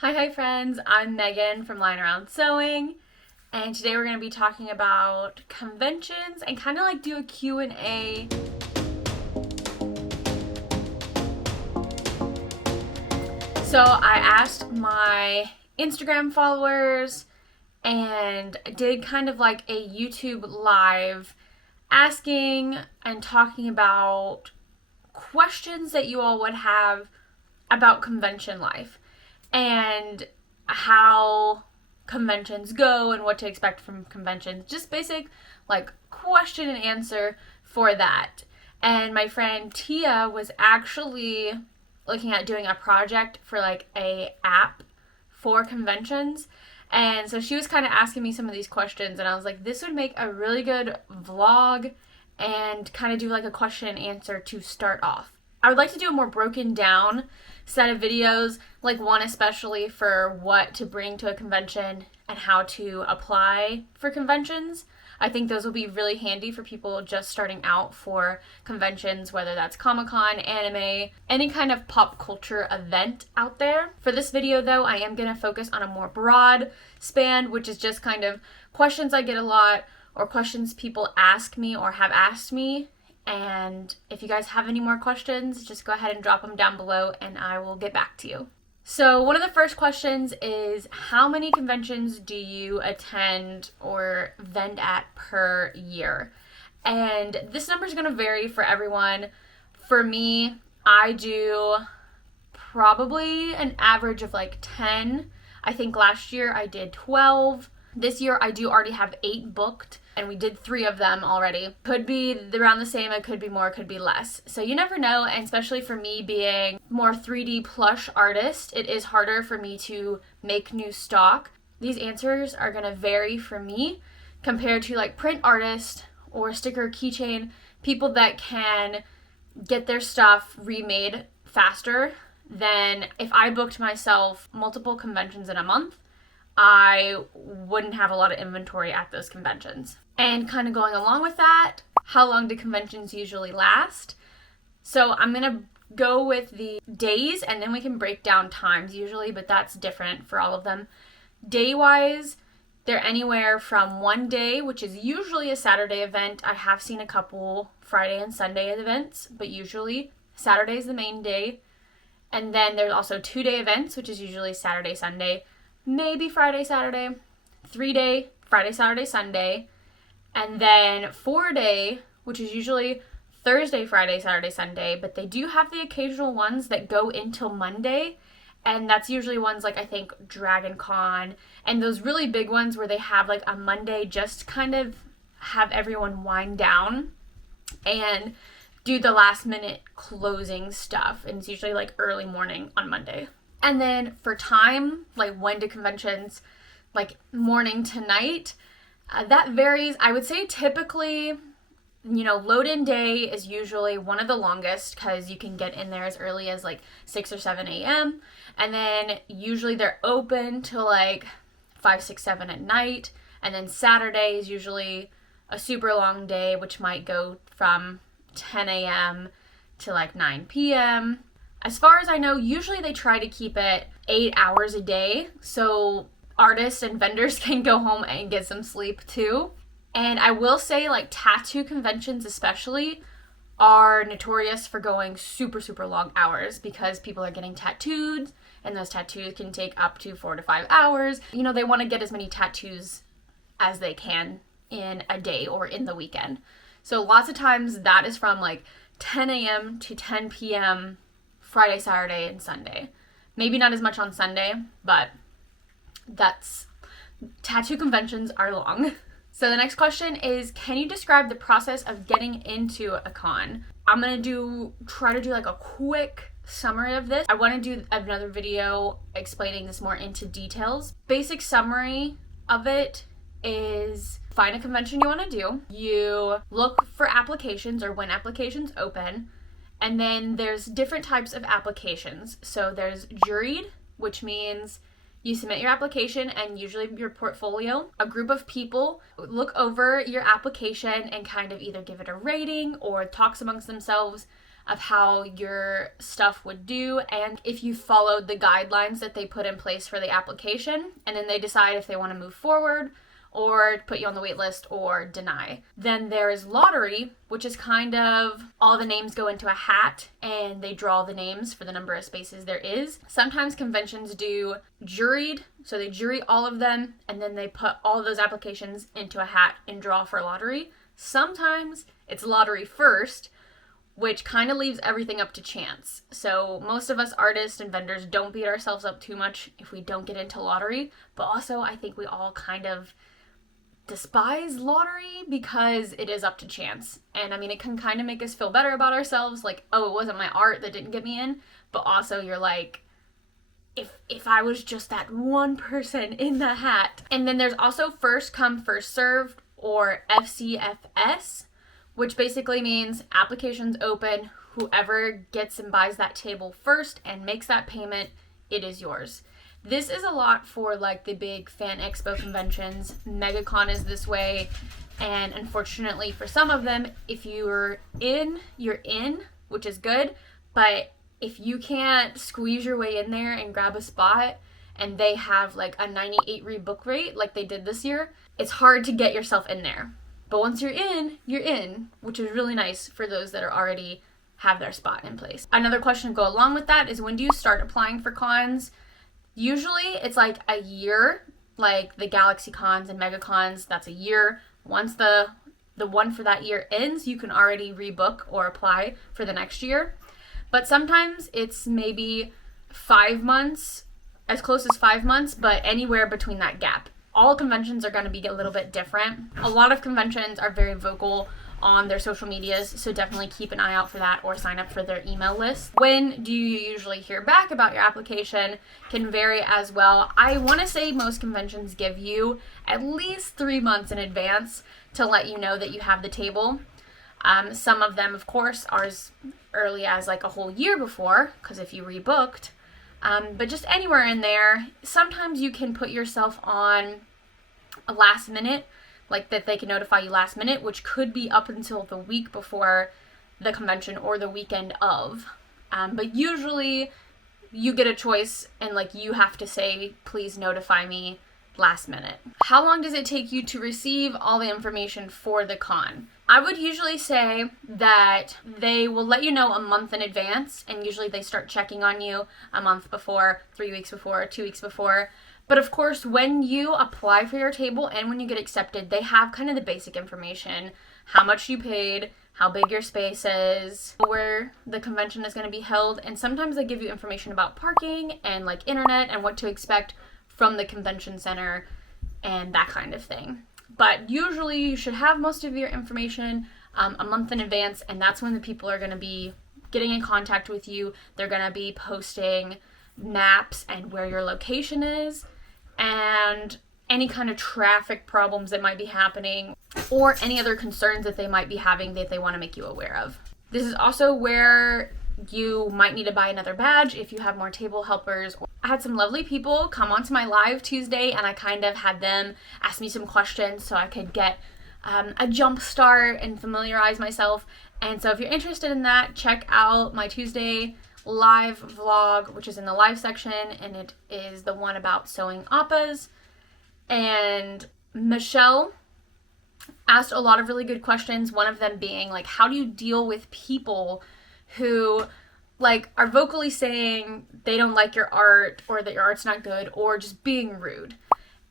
Hi friends, I'm Megan from Lying Around Sewing, and today we're going to be talking about conventions and kind of like do a Q&A. So I asked my Instagram followers and did kind of like a YouTube live asking and talking about questions that you all would have about convention life and how conventions go and what to expect from conventions. Just basic like question and answer for that. And my friend Tia was actually looking at doing a project for like a app for conventions. And so she was kind of asking me some of these questions, and I was like, this would make a really good vlog and kind of do like a question and answer to start off. I would like to do a more broken down set of videos, like one especially for what to bring to a convention and how to apply for conventions. I think those will be really handy for people just starting out for conventions, whether that's Comic-Con, anime, any kind of pop culture event out there. For this video though, I am going to focus on a more broad span, which is just kind of questions I get a lot or questions people ask me or have asked me. And if you guys have any more questions, just go ahead and drop them down below and I will get back to you. So one of the first questions is, how many conventions do you attend or vend at per year? And this number is going to vary for everyone. For me, I do probably an average of like 10. I think last year I did 12. This year I do already have 8 booked, and we did 3 of them already. Could be around the same, it could be more, it could be less. So you never know, and especially for me being more 3D plush artist, it is harder for me to make new stock. These answers are gonna vary for me compared to like print artist or sticker keychain, people that can get their stuff remade faster than if I booked myself multiple conventions in a month. I wouldn't have a lot of inventory at those conventions. And kind of going along with that, how long do conventions usually last? So I'm going to go with the days and then we can break down times usually, but that's different for all of them. Day-wise, they're anywhere from 1 day, which is usually a Saturday event. I have seen a couple Friday and Sunday events, but usually Saturday is the main day. And then there's also 2-day events, which is usually Saturday, Sunday, maybe Friday, Saturday, 3-day, Friday, Saturday, Sunday, and then 4-day, which is usually Thursday, Friday, Saturday, Sunday, but they do have the occasional ones that go until Monday, and that's usually ones like I think Dragon Con, and those really big ones where they have like a Monday just kind of have everyone wind down and do the last minute closing stuff, and it's usually like early morning on Monday. And then for time, like when do conventions, like morning to night, that varies. I would say typically, load-in day is usually one of the longest because you can get in there as early as like 6 or 7 a.m. And then usually they're open till like 5, 6, 7 at night. And then Saturday is usually a super long day, which might go from 10 a.m. to like 9 p.m. As far as I know, usually they try to keep it 8 hours a day so artists and vendors can go home and get some sleep too. And I will say like tattoo conventions especially are notorious for going super, super long hours because people are getting tattooed and those tattoos can take up to 4 to 5 hours. They want to get as many tattoos as they can in a day or in the weekend. So lots of times that is from like 10 a.m. to 10 p.m. Friday, Saturday, and Sunday. Maybe not as much on Sunday, but tattoo conventions are long. So the next question is, can you describe the process of getting into a con? I'm going to try to do like a quick summary of this. I want to do another video explaining this more into details. Basic summary of it is, find a convention you want to do. You look for applications or when applications open. And then there's different types of applications. So there's juried, which means you submit your application and usually your portfolio. A group of people look over your application and kind of either give it a rating or talks amongst themselves of how your stuff would do and if you followed the guidelines that they put in place for the application, and then they decide if they want to move forward or put you on the wait list or deny. Then there is lottery, which is kind of all the names go into a hat and they draw the names for the number of spaces there is. Sometimes conventions do juried, so they jury all of them and then they put all of those applications into a hat and draw for lottery. Sometimes it's lottery first, which kind of leaves everything up to chance. So most of us artists and vendors don't beat ourselves up too much if we don't get into lottery, but also I think we all kind of despise lottery because it is up to chance. And I mean, it can kind of make us feel better about ourselves, like, oh, it wasn't my art that didn't get me in, but also you're like, if I was just that one person in the hat. And then there's also first come, first served, or FCFS, which basically means applications open, whoever gets and buys that table first and makes that payment, it is yours. This is a lot for like the big fan expo conventions. MegaCon is this way, and unfortunately for some of them, if you're in, which is good, but if you can't squeeze your way in there and grab a spot and they have like a 98 rebook rate like they did this year, it's hard to get yourself in there. But once you're in, which is really nice for those that are already have their spot in place. Another question to go along with that is, when do you start applying for cons? Usually it's like a year, like the Galaxy Cons and Mega Cons, that's a year. Once the one for that year ends, you can already rebook or apply for the next year. But sometimes it's maybe 5 months, as close as 5 months, but anywhere between that gap. All conventions are going to be a little bit different. A lot of conventions are very vocal on their social medias, so definitely keep an eye out for that or sign up for their email list. When do you usually hear back about your application can vary as well. I want to say most conventions give you at least 3 months in advance to let you know that you have the table. Some of them, of course, are as early as like a whole year before, because if you rebooked, but just anywhere in there. Sometimes you can put yourself on a last minute, like that they can notify you last minute, which could be up until the week before the convention or the weekend of. But usually you get a choice and like you have to say, please notify me last minute. How long does it take you to receive all the information for the con? I would usually say that they will let you know a month in advance, and usually they start checking on you a month before, 3 weeks before, 2 weeks before. But of course, when you apply for your table and when you get accepted, they have kind of the basic information, how much you paid, how big your space is, where the convention is going to be held, and sometimes they give you information about parking and like internet and what to expect from the convention center and that kind of thing. But usually you should have most of your information a month in advance, and that's when the people are going to be getting in contact with you. They're going to be posting maps and where your location is and any kind of traffic problems that might be happening or any other concerns that they might be having that they want to make you aware of. This is also where you might need to buy another badge if you have more table helpers. I had some lovely people come onto my live Tuesday, and I kind of had them ask me some questions so I could get a jump start and familiarize myself. And so if you're interested in that, check out my Tuesday live vlog, which is in the live section, and it is the one about sewing appas. And Michelle asked a lot of really good questions, one of them being like, how do you deal with people who like are vocally saying they don't like your art or that your art's not good or just being rude?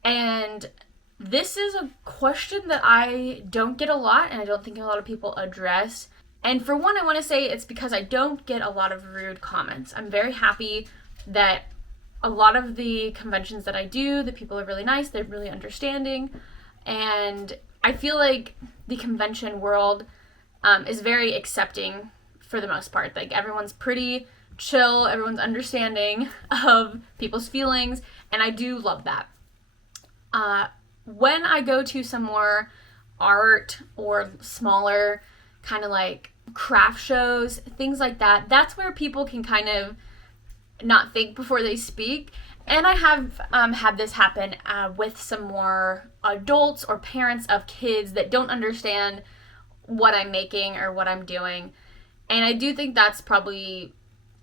And this is a question that I don't get a lot, and I don't think a lot of people address. And for one, I want to say it's because I don't get a lot of rude comments. I'm very happy that a lot of the conventions that I do, the people are really nice, they're really understanding, and I feel like the convention world is very accepting for the most part. Like, everyone's pretty chill, everyone's understanding of people's feelings, and I do love that. When I go to some more art or smaller kind of like craft shows, things like that, that's where people can kind of not think before they speak. And I have had this happen with some more adults or parents of kids that don't understand what I'm making or what I'm doing. And I do think that's probably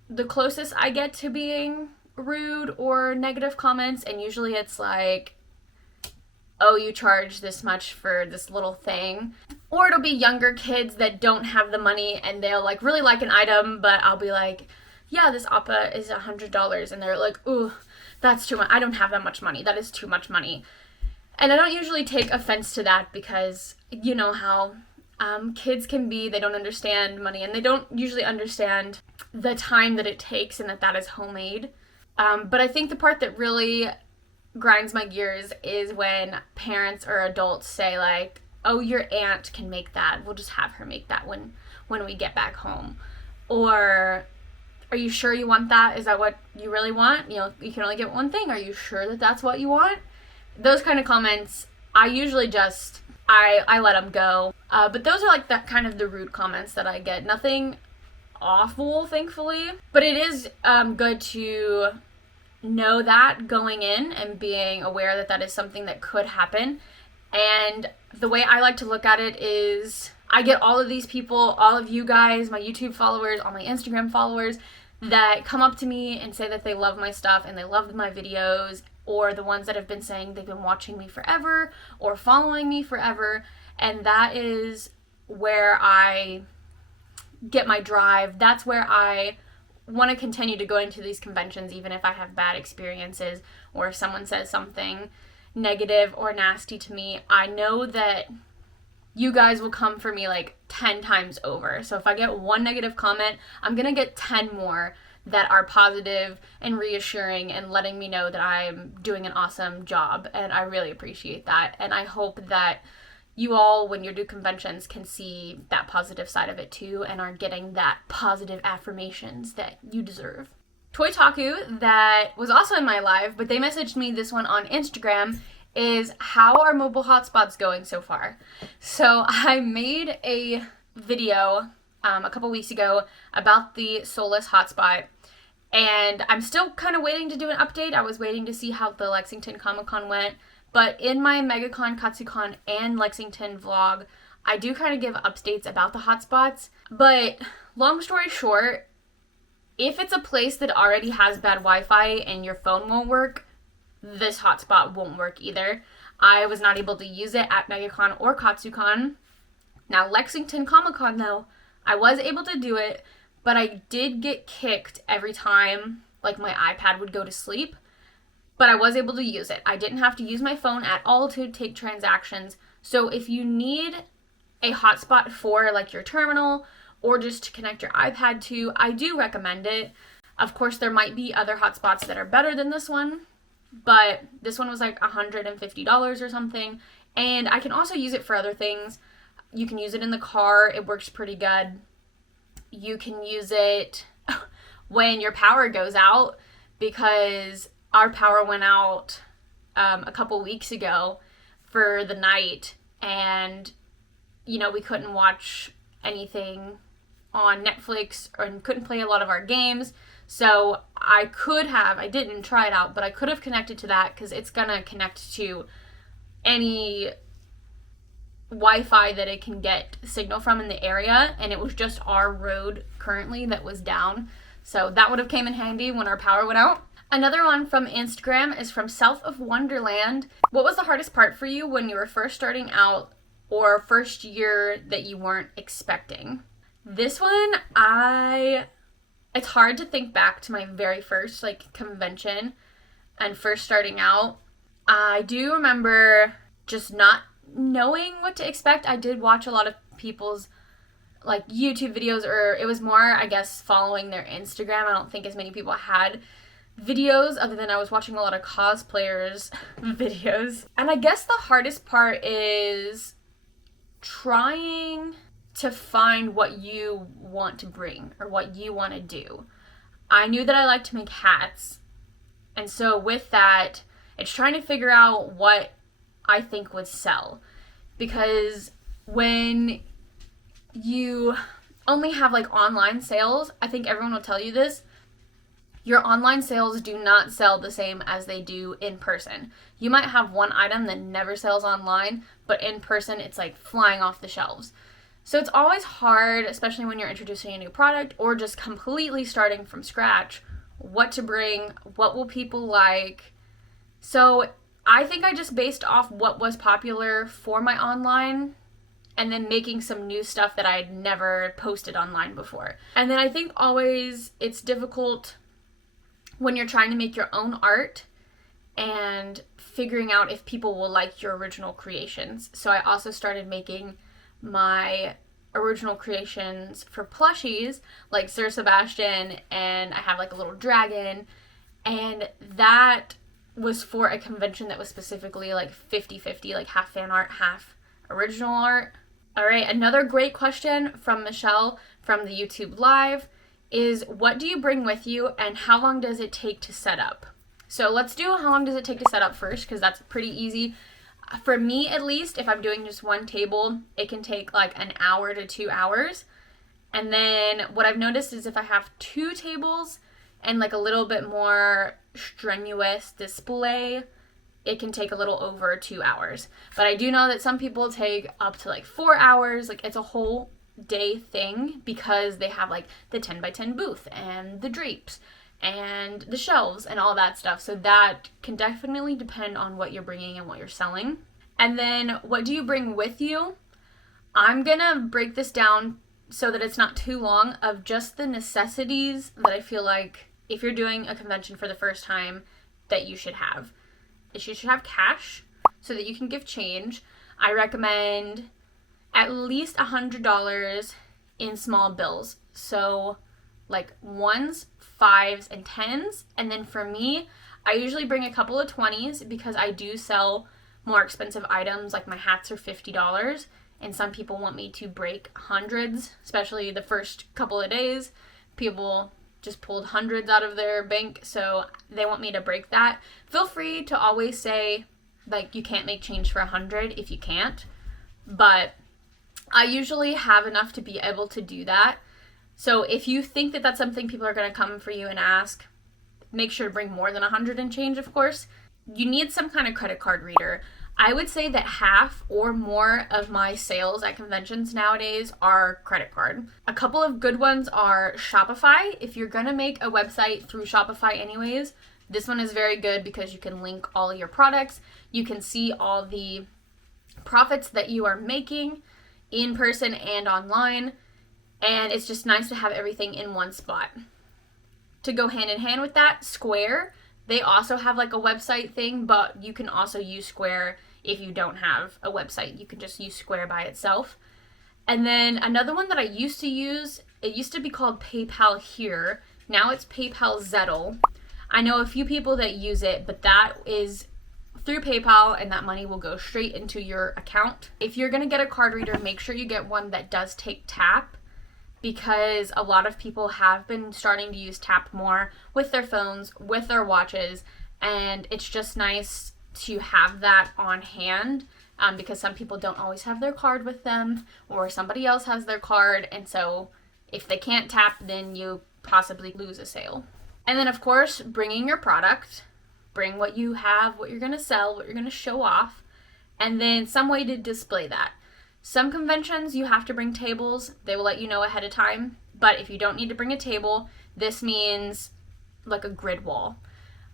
the closest I get to being rude or negative comments. And usually it's like, oh, you charge this much for this little thing. Or it'll be younger kids that don't have the money and they'll like really like an item, but I'll be like, yeah, this appa is $100. And they're like, ooh, that's too much. I don't have that much money. That is too much money. And I don't usually take offense to that because you know how kids can be. They don't understand money and they don't usually understand the time that it takes and that is homemade. But I think the part that really grinds my gears is when parents or adults say like, oh, your aunt can make that. We'll just have her make that when we get back home. Or, are you sure you want that? Is that what you really want? You know, you can only get one thing. Are you sure that that's what you want? Those kind of comments, I usually just, I let them go. But those are like that kind of the rude comments that I get. Nothing awful, thankfully. But it is good to know that going in and being aware that is something that could happen. And the way I like to look at it is I get all of these people, all of you guys, my YouTube followers, all my Instagram followers that come up to me and say that they love my stuff and they love my videos, or the ones that have been saying they've been watching me forever or following me forever. And that is where I get my drive. That's where I want to continue to go into these conventions, even if I have bad experiences or if someone says something negative or nasty to me. I know that you guys will come for me like 10 times over. So if I get one negative comment, I'm going to get 10 more that are positive and reassuring and letting me know that I'm doing an awesome job. And I really appreciate that. And I hope that you all, when you do conventions, can see that positive side of it too and are getting that positive affirmations that you deserve. Toytaku, that was also in my live, but they messaged me this one on Instagram, is how are mobile hotspots going so far? So I made a video a couple weeks ago about the Solus hotspot, and I'm still kind of waiting to do an update. I was waiting to see how the Lexington Comic-Con went, but in my MegaCon, KatsuCon, and Lexington vlog, I do kind of give updates about the hotspots. But long story short, if it's a place that already has bad Wi-Fi and your phone won't work, this hotspot won't work either. I was not able to use it at MegaCon or KatsuCon. Now, Lexington Comic-Con, though, I was able to do it, but I did get kicked every time, like, my iPad would go to sleep. But I was able to use it. I didn't have to use my phone at all to take transactions. So if you need a hotspot for, like, your terminal or just to connect your iPad to, I do recommend it. Of course, there might be other hotspots that are better than this one, but this one was like $150 or something. And I can also use it for other things. You can use it in the car. It works pretty good. You can use it when your power goes out, because our power went out a couple weeks ago for the night, and, you know, we couldn't watch anything on Netflix and couldn't play a lot of our games. So I didn't try it out, but I could have connected to that because it's going to connect to any Wi-Fi that it can get signal from in the area, and it was just our road currently that was down. So that would have came in handy when our power went out. Another one from Instagram is from Self of Wonderland. What was the hardest part for you when you were first starting out or first year that you weren't expecting? This one, it's hard to think back to my very first convention and first starting out. I do remember just not knowing what to expect. I did watch a lot of people's YouTube videos, or it was more, I guess, following their Instagram. I don't think as many people had videos other than I was watching a lot of cosplayers videos. And I guess the hardest part is trying to find what you want to bring or what you want to do. I knew that I liked to make hats, and so with that, it's trying to figure out what I think would sell. Because when you only have online sales, I think everyone will tell you this, your online sales do not sell the same as they do in person. You might have one item that never sells online, but in person it's flying off the shelves. So it's always hard, especially when you're introducing a new product or just completely starting from scratch, what to bring, what will people like. So I think I just based off what was popular for my online and then making some new stuff that I had never posted online before. And then I think always it's difficult when you're trying to make your own art and figuring out if people will like your original creations. So I also started making my original creations for plushies like Sir Sebastian, and I have like a little dragon, and that was for a convention that was specifically like 50-50, like half fan art, half original art. All right, another great question from Michelle from the YouTube Live is, what do you bring with you and how long does it take to set up? So let's do how long does it take to set up first, because that's pretty easy. For me, at least, if I'm doing just one table, it can take like an hour to 2 hours. And then what I've noticed is if I have 2 tables and like a little bit more strenuous display, it can take a little over 2 hours. But I do know that some people take up to like 4 hours. Like, it's a whole day thing because they have like the 10 by 10 booth and the drapes and the shelves and all that stuff. So that can definitely depend on what you're bringing and what you're selling. And then what do you bring with you? I'm gonna break this down so that it's not too long of just the necessities that I feel like if you're doing a convention for the first time that you should have. You should have cash so that you can give change. I recommend at least $100 in small bills. So like 1s, 5s, and 10s. And then for me, I usually bring a couple of 20s because I do sell more expensive items. Like my hats are $50, and some people want me to break hundreds, especially the first couple of days. People just pulled hundreds out of their bank, so they want me to break that. Feel free to always say like you can't make change for 100 if you can't, but I usually have enough to be able to do that. So if you think that that's something people are going to come for you and ask, make sure to bring more than 100 and change, of course. You need some kind of credit card reader. I would say that half or more of my sales at conventions nowadays are credit card. A couple of good ones are Shopify. If you're going to make a website through Shopify anyways, this one is very good because you can link all your products. You can see all the profits that you are making in person and online. And it's just nice to have everything in one spot. To go hand in hand with that, Square, they also have like a website thing, but you can also use Square if you don't have a website. You can just use Square by itself. And then another one that I used to use, it used to be called PayPal Here. Now it's PayPal Zettle. I know a few people that use it, but that is through PayPal, and that money will go straight into your account. If you're going to get a card reader, make sure you get one that does take tap, because a lot of people have been starting to use tap more with their phones, with their watches, and it's just nice to have that on hand because some people don't always have their card with them, or somebody else has their card, and so if they can't tap, then you possibly lose a sale. And then, of course, bringing your product. Bring what you have, what you're going to sell, what you're going to show off, and then some way to display that. Some conventions you have to bring tables. They will let you know ahead of time. But if you don't need to bring a table, this means like a grid wall.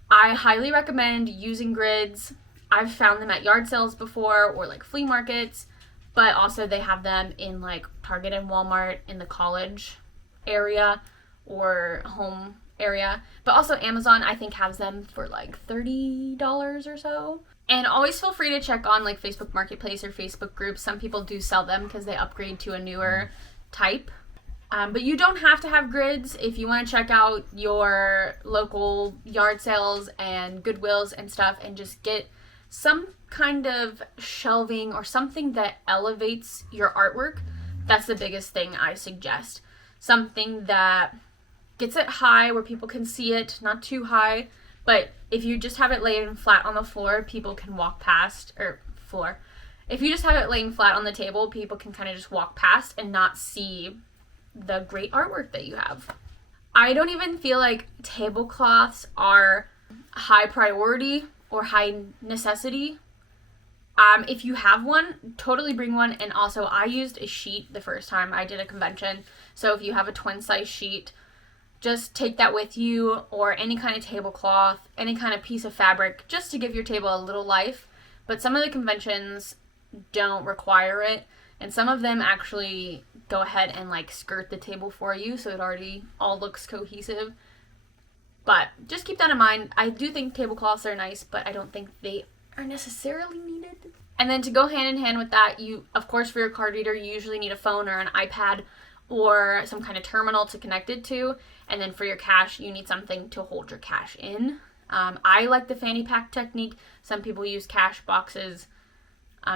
I highly recommend using grids. I've found them at yard sales before or like flea markets, but also they have them in like Target and Walmart in the college area or home area. But also Amazon, I think, has them for like $30 or so. And always feel free to check on like Facebook Marketplace or Facebook groups. Some people do sell them because they upgrade to a newer type. But you don't have to have grids. If you want to check out your local yard sales and Goodwills and stuff and just get some kind of shelving or something that elevates your artwork, that's the biggest thing I suggest. Something that gets it high where people can see it, not too high. But if you just have it laying flat on the floor, people can walk past, If you just have it laying flat on the table, people can kind of just walk past and not see the great artwork that you have. I don't even feel like tablecloths are high priority or high necessity. If you have one, totally bring one. And also, I used a sheet the first time I did a convention. So if you have a twin size sheet, just take that with you, or any kind of tablecloth, any kind of piece of fabric, just to give your table a little life. But some of the conventions don't require it, and some of them actually go ahead and like skirt the table for you, so it already all looks cohesive. But just keep that in mind. I do think tablecloths are nice, but I don't think they are necessarily needed. And then to go hand in hand with that, you, of course, for your card reader, you usually need a phone or an iPad or some kind of terminal to connect it to. And then for your cash, you need something to hold your cash in. I like the fanny pack technique. Some people use cash boxes.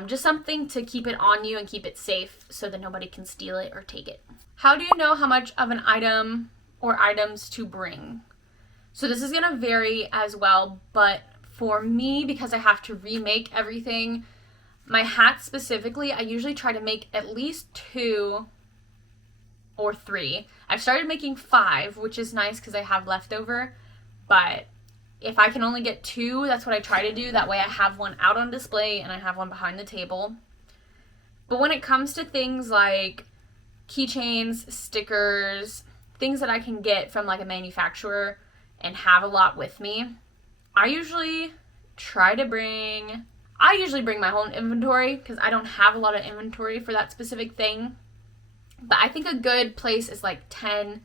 Just something to keep it on you and keep it safe so that nobody can steal it or take it. How do you know how much of an item or items to bring? So this is going to vary as well, but for me, because I have to remake everything, my hats specifically, I usually try to make at least 2 or 3. I've started making 5, which is nice because I have leftover, but if I can only get 2, that's what I try to do. That way I have one out on display and I have one behind the table. But when it comes to things like keychains, stickers, things that I can get from like a manufacturer and have a lot with me, I usually bring my whole inventory because I don't have a lot of inventory for that specific thing. But I think a good place is like 10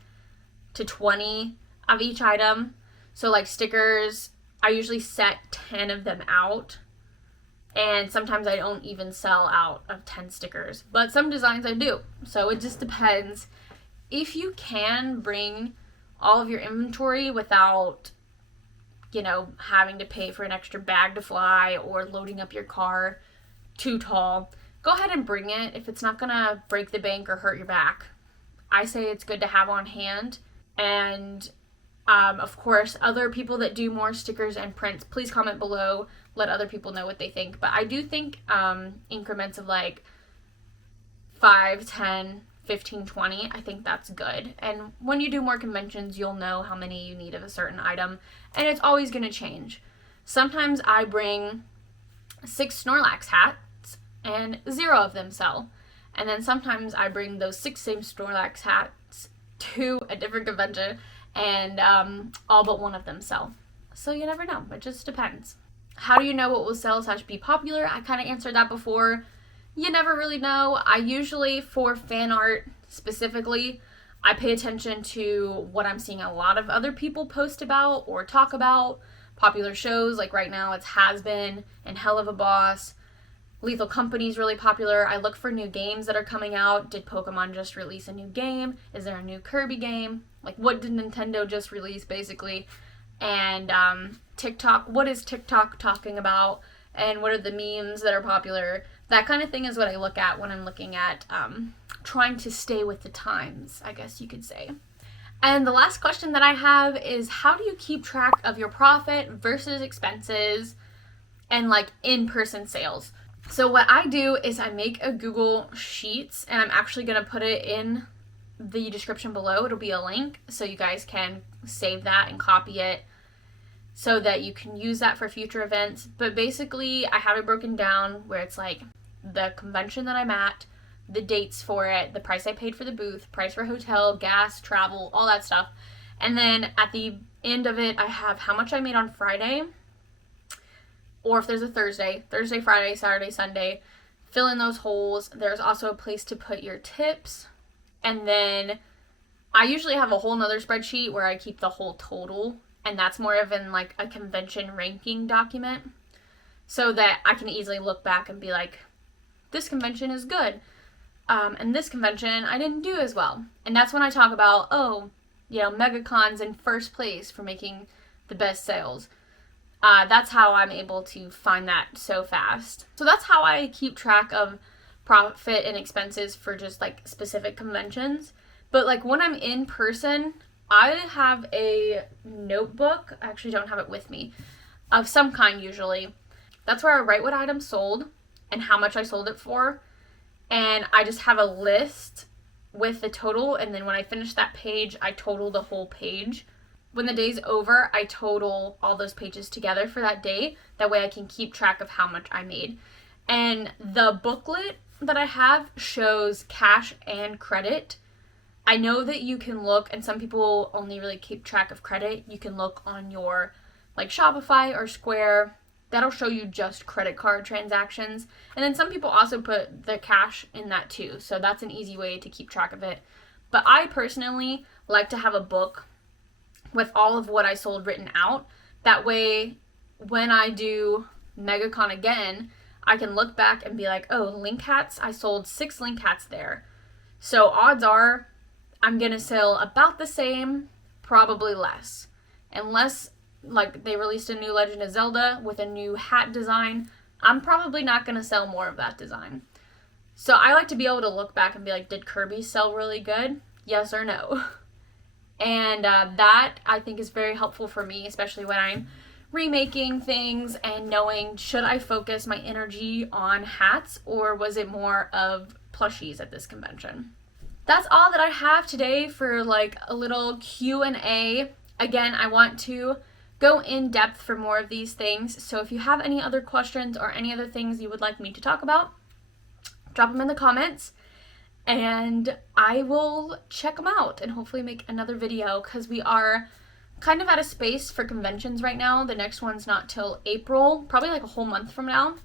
to 20 of each item. So like stickers, I usually set 10 of them out. And sometimes I don't even sell out of 10 stickers. But some designs I do. So it just depends. If you can bring all of your inventory without, having to pay for an extra bag to fly or loading up your car too tall, go ahead and bring it if it's not going to break the bank or hurt your back. I say it's good to have on hand. And of course, other people that do more stickers and prints, please comment below. Let other people know what they think. But I do think increments of like 5, 10, 15, 20, I think that's good. And when you do more conventions, you'll know how many you need of a certain item. And it's always going to change. Sometimes I bring 6 Snorlax hats and 0 of them sell. And then sometimes I bring those 6 same Snorlax hats to a different convention and all but 1 of them sell. So you never know. It just depends. How do you know what will sell / be popular? I kind of answered that before. You never really know. I usually, for fan art specifically, I pay attention to what I'm seeing a lot of other people post about or talk about. Popular shows, like right now it's Has Been and Hell of a Boss. Lethal Company's really popular. I look for new games that are coming out. Did Pokemon just release a new game? Is there a new Kirby game? Like, what did Nintendo just release, basically? And TikTok, what is TikTok talking about? And what are the memes that are popular? That kind of thing is what I look at when I'm looking at trying to stay with the times, I guess you could say. And the last question that I have is, how do you keep track of your profit versus expenses and like in-person sales? So what I do is I make a Google Sheets, and I'm actually going to put it in the description below. It'll be a link so you guys can save that and copy it so that you can use that for future events. But basically, I have it broken down where it's like the convention that I'm at, the dates for it, the price I paid for the booth, price for hotel, gas, travel, all that stuff. And then at the end of it, I have how much I made on Friday, or if there's a Thursday, Friday, Saturday, Sunday, fill in those holes. There's also a place to put your tips. And then I usually have a whole nother spreadsheet where I keep the whole total, and that's more of in like a convention ranking document, so that I can easily look back and be like, this convention is good, and this convention I didn't do as well. And that's when I talk about, MegaCon's in first place for making the best sales. That's how I'm able to find that so fast. So that's how I keep track of profit and expenses for just like specific conventions. But like when I'm in person, I have a notebook. I actually don't have it with me, of some kind usually. That's where I write what items sold and how much I sold it for. And I just have a list with the total. And then when I finish that page, I total the whole page. When the day's over, I total all those pages together for that day. That way I can keep track of how much I made. And the booklet that I have shows cash and credit. I know that you can look, and some people only really keep track of credit. You can look on your like Shopify or Square. That'll show you just credit card transactions. And then some people also put the cash in that too. So that's an easy way to keep track of it. But I personally like to have a book with all of what I sold written out. That way, when I do MegaCon again, I can look back and be like, oh, link hats, I sold 6 link hats there. So odds are I'm going to sell about the same, probably less. Unless like they released a new Legend of Zelda with a new hat design, I'm probably not going to sell more of that design. So I like to be able to look back and be like, did Kirby sell really good? Yes or no? And that I think is very helpful for me, especially when I'm remaking things and knowing, should I focus my energy on hats or was it more of plushies at this convention? That's all that I have today for like a little Q&A. Again, I want to go in depth for more of these things. So if you have any other questions or any other things you would like me to talk about, drop them in the comments and I will check them out and hopefully make another video, because we are kind of out of space for conventions right now. The next one's not till April, probably like a whole month from now.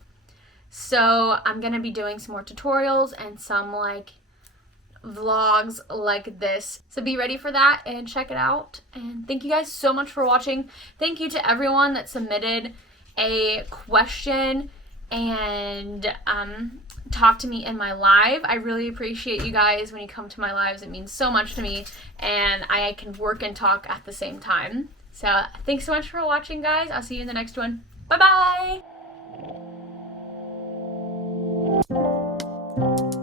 So I'm going to be doing some more tutorials and some like vlogs like this. So be ready for that and check it out. And thank you guys so much for watching. Thank you to everyone that submitted a question and talk to me in my live. I really appreciate you guys when you come to my lives. It means so much to me, and I can work and talk at the same time. So thanks so much for watching, guys. I'll see you in the next one. Bye bye.